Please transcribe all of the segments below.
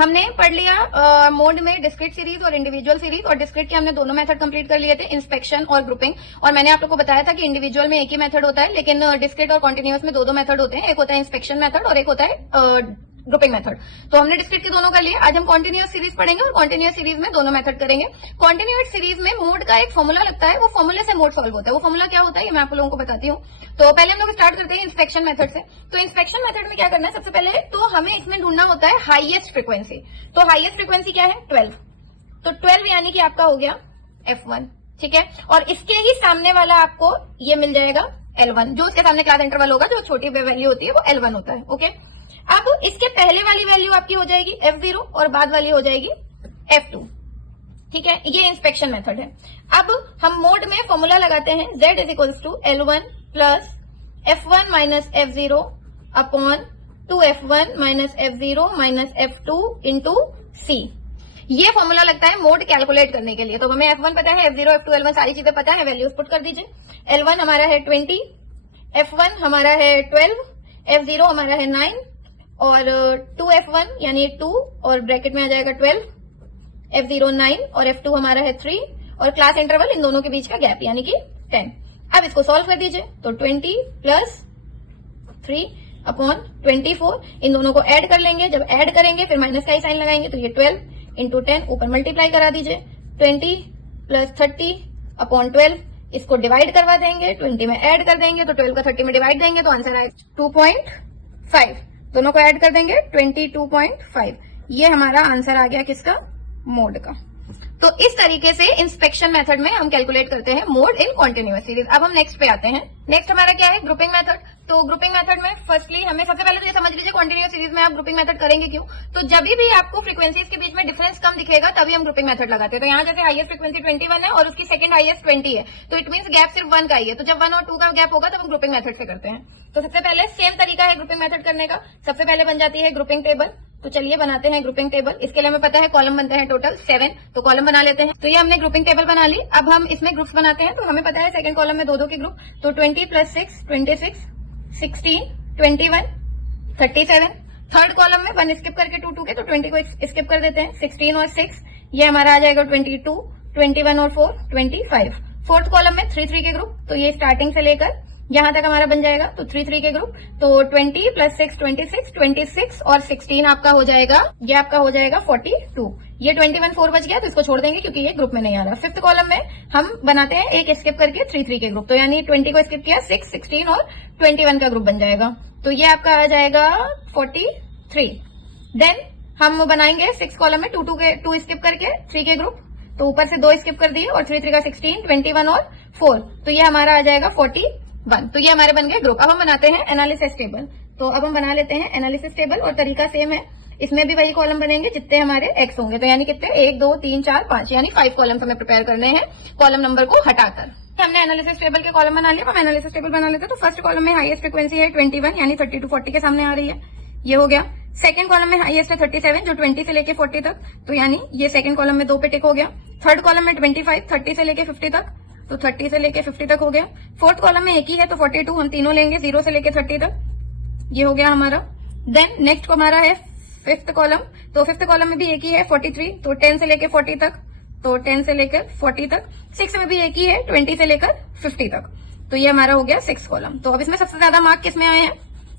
हमने पढ़ लिया मोड में डिस्क्रीट सीरीज और इंडिविजुअल सीरीज, और डिस्क्रीट के हमने दोनों मेथड कंप्लीट कर लिए थे, इंस्पेक्शन और ग्रुपिंग। और मैंने आप लोग को बताया था कि इंडिविजुअल में एक ही मेथड होता है, लेकिन डिस्क्रीट और कॉन्टिन्यूअस में दो मेथड होते हैं, एक होता है इंस्पेक्शन मेथड और एक होता है ग्रुपिंग मेथड। तो हमने डिस्क्रीट के दोनों कर लिए। आज हम कॉन्टिन्यूअस सीरीज पढ़ेंगे और कॉन्टिन्यूअस सीरीज में दोनों मेथड करेंगे। कॉन्टिन्यूअस सीरीज में मोड का एक फॉर्मूला लगता है, वो फॉर्मूले से मोड सॉल्व होता है। वो फॉर्मूला क्या होता है ये मैं आप लोगों को बताती हूँ। तो पहले हम लोग स्टार्ट करते हैं इंस्पेक्शन मेथड से। तो इंस्पेक्शन मेथड में क्या करना है, सबसे पहले तो हमें इसमें ढूंढना होता है हाईएस्ट फ्रीक्वेंसी। तो हाईएस्ट फ्रीक्वेंसी क्या है, 12। तो 12 यानी कि आपका हो गया F1, ठीक है। और इसके ही सामने वाला आपको ये मिल जाएगा L1, जो उसके सामने क्लास इंटरवल होगा, जो छोटी वैल्यू होती है वो L1 होता है, ओके। अब इसके पहले वाली वैल्यू आपकी हो जाएगी F0 और बाद वाली हो जाएगी F2, ठीक है। ये इंस्पेक्शन मेथड है। अब हम मोड में फॉर्मूला लगाते हैं, Z is equals to L1 plus F1 minus F0 upon 2F1 minus F0 minus F2 into C। ये फॉर्मूला लगता है मोड कैलकुलेट करने के लिए। तो हमें F1 पता है, F0 F2 L1 सारी चीजें पता है, वैल्यूज पुट कर दीजिए। L1 हमारा है 20, F1 हमारा है 12, F0 हमारा है 9 और 2F1 यानी 2 और ब्रैकेट में आ जाएगा 12, F0 9 और F2 हमारा है 3 और क्लास इंटरवल इन दोनों के बीच का गैप यानी कि 10। अब इसको सॉल्व कर दीजिए। तो 20 प्लस 3 अपॉन 24, इन दोनों को ऐड कर लेंगे। जब ऐड करेंगे फिर माइनस का ही साइन लगाएंगे, तो ये 12 इंटू 10 ऊपर मल्टीप्लाई करा दीजिए। 20 प्लस 30 अपॉन 12, इसको डिवाइड करवा देंगे, 20 में ऐड कर देंगे, तो 12 का 30 में डिवाइड देंगे तो आंसर आएगा 2.5। दोनों को ऐड कर देंगे 22.5। ये हमारा आंसर आ गया किसका, मोड का। तो इस तरीके से इंस्पेक्शन मेथड में हम कैलकुलेट करते हैं मोड इन कॉन्टिन्यूअस सीरीज। अब हम नेक्स्ट पे आते हैं। नेक्स्ट हमारा क्या है, ग्रुपिंग मेथड। तो ग्रुपिंग मेथड में फर्स्टली हमें सबसे पहले तो ये समझ लीजिए कॉन्टिन्यूअस सीरीज में आप ग्रुपिंग मेथड करेंगे क्यों। तो जब भी आपको फ्रीक्वेंसीज के बीच में डिफरेंस कम दिखेगा तभी हम ग्रुपिंग मेथड लगाते हैं। तो यहाँ जैसे हाईएस्ट फ्रीक्वेंसी 21 है और उसकी सेकंड हाईएस्ट 20 है, तो इट मीन गैप सिर्फ 1 का ही है। तो जब 1 और 2 का गैप होगा तब हम ग्रुपिंग मेथड से करते हैं। तो सबसे पहले सेम तरीका है ग्रुपिंग मेथड करने का। सबसे पहले बन जाती है ग्रुपिंग टेबल। तो चलिए बनाते हैं ग्रुपिंग टेबल। इसके लिए हमें पता है कॉलम बनते हैं टोटल 7, तो कॉलम बना लेते हैं। तो ये हमने ग्रुपिंग टेबल बना ली। अब हम इसमें ग्रुप्स बनाते हैं। तो हमें पता है सेकंड कॉलम में 2-2 के ग्रुप। तो 20 प्लस 6 26, 16 21 37। थर्ड कॉलम में 1 स्किप करके 2 2 के, तो 20 को स्किप कर देते हैं। 16 और 6 ये हमारा आ जाएगा 22, 21 और 4 25। फोर्थ कॉलम में 3 3 के ग्रुप। तो ये स्टार्टिंग से लेकर यहां तक हमारा बन जाएगा। तो 3 3 के ग्रुप। तो 20 प्लस 6 26, 26 और 16 आपका हो जाएगा, ये आपका हो जाएगा 42। ये 21 4 बच गया, तो इसको छोड़ देंगे क्योंकि ये ग्रुप में नहीं आ रहा। फिफ्थ कॉलम में हम बनाते हैं एक स्किप करके 3 3 के ग्रुप। तो यानी 20 को स्किप किया, 6 16 और 21 का ग्रुप बन जाएगा। तो ये आपका आ जाएगा 43। देन हम बनाएंगे 6 कॉलम में 2 स्किप करके 3 के ग्रुप। तो ऊपर से 2 स्किप कर दिए और 3 3 का 16 21 और 4, तो ये हमारा आ जाएगा 41। तो ये हमारे बन गए ग्रुप। अब हम बनाते हैं एनालिसिस टेबल। तो अब हम बना लेते हैं एनालिसिस टेबल और तरीका सेम है। इसमें भी वही कॉलम बनेंगे जितने हमारे एक्स होंगे। तो यानी कितने, 1 2 3 4 5, यानी 5 कॉलम्स हमें प्रिपेयर करने हैं कॉलम नंबर को हटाकर। हमने एनालिसिस टेबल के कॉलम बना लिया। हम एनालिसिस टेबल बना लेते हैं। तो फर्स्ट कॉलम में हाईएस्ट फ्रीक्वेंसी है 21, यानी 30 to 40 के सामने आ रही है, ये हो गया। सेकंड कॉलम में हाईएस्ट है 37, जो 20 से लेके 40 तक, तो यानी ये सेकंड कॉलम में 2 पे टिक हो गया। थर्ड कॉलम में 25, 30 से लेके 50 तक, तो 30 से लेके 50 तक हो गया। फोर्थ कॉलम में एक ही है तो 42, हम तीनों लेंगे 0 से लेके 30 तक, ये हो गया हमारा। देन नेक्स्ट को हमारा है फिफ्थ कॉलम। तो फिफ्थ कॉलम में भी एक ही है 43, तो 10 से लेके 40 तक, तो 10 से लेकर 40 तक। 6 में भी एक ही है 20 से लेकर 50 तक, तो ये हमारा हो गया 6 कॉलम। तो अब इसमें सबसे ज्यादा मार्क किस में आए हैं,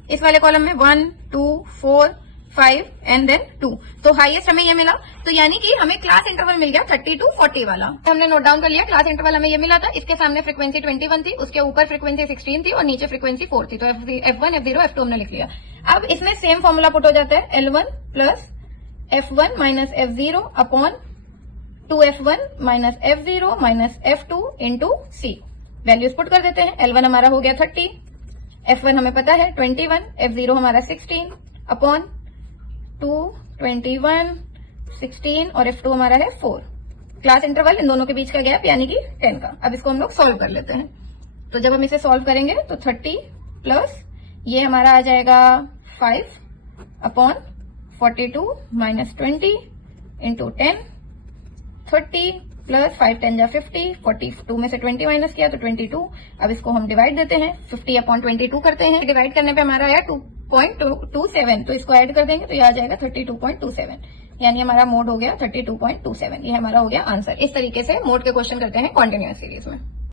इस वाले कॉलम में 1 2 4 5 एंड देन 2। तो हाईएस्ट हमें ये मिला। तो यानी कि हमें क्लास इंटरवल मिल गया 30 to 40 वाला। तो हमने नोट डाउन कर लिया, क्लास इंटरवल हमें ये मिला था। इसके सामने फ्रीक्वेंसी 21 थी, उसके ऊपर फ्रीक्वेंसी 16 थी और नीचे फ्रीक्वेंसी 4 थी। तो F1 F0 F2 हमने लिख लिया। अब इसमें सेम फॉर्मूला पुट हो जाता है, L1 plus F1 minus F0 upon 2F1 minus F0 minus F2 into C। Values put कर देते हैं। L1 हमारा हो गया 30, F1 हमें पता है 21, F0 हमारा 16 अपॉन 2 21 16 और F2 हमारा है 4। क्लास इंटरवल इन दोनों के बीच का गैप यानी कि 10 का। अब इसको हम लोग सॉल्व कर लेते हैं। तो जब हम इसे सॉल्व करेंगे तो 30 प्लस ये हमारा आ जाएगा 5 अपॉन 42 माइनस 20 इंटू 10, 30 प्लस 5 10 जा 50, 42 में से 20 माइनस किया तो 22। अब इसको हम डिवाइड देते हैं, 50 अपॉन 22 करते हैं। डिवाइड करने पे हमारा आया 2.27, तो इसको ऐड कर देंगे तो ये आ जाएगा 32.27। यानी हमारा मोड हो गया 32.27। ये हमारा हो गया आंसर। इस तरीके से मोड के क्वेश्चन करते हैं कॉन्टिन्यूअस सीरीज में।